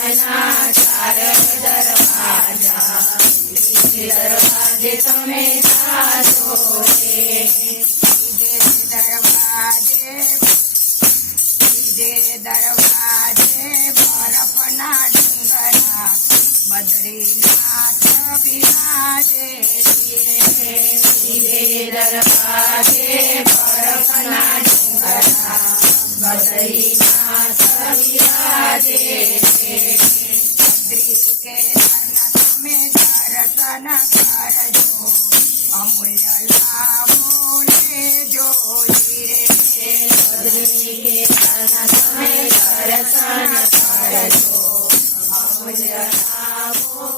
धामना चार दरवाजा दरवाजे तमे जाशो रे दरवाजे बरफना डूंगरा बद्रीनाथ विराजे रे दरवाजे बरफना डूंगरा बद्रीनाथ विराजे बद्री के में दर्शन करजो अमूल्य लाभो लेजो रे बद्री के में दर्शन करजो अमूल्य लाभो